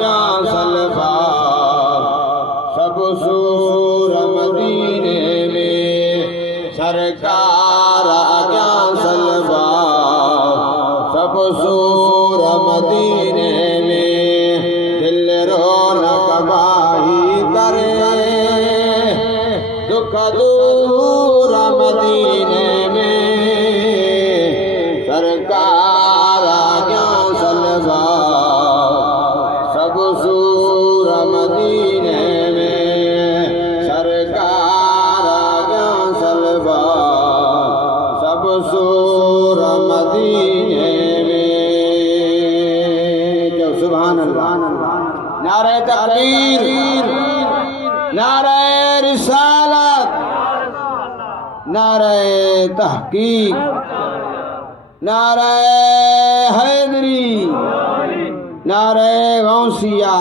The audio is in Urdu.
سلفا سب سور مدینے میں سرکار آگیا سلفا سب سور مدینے میں دل رونق باہی کرے دکھ دور مدینے میں سرکار آگیا سلفا سب سور مدینے میں سرکار آگیا سلفا سب سور مدینے میں جو سبحان اللہ نعرہ تکبیر نعرہ رسالت نعرہ تحقیق نعرہ حیدری نعرہ غوثیہ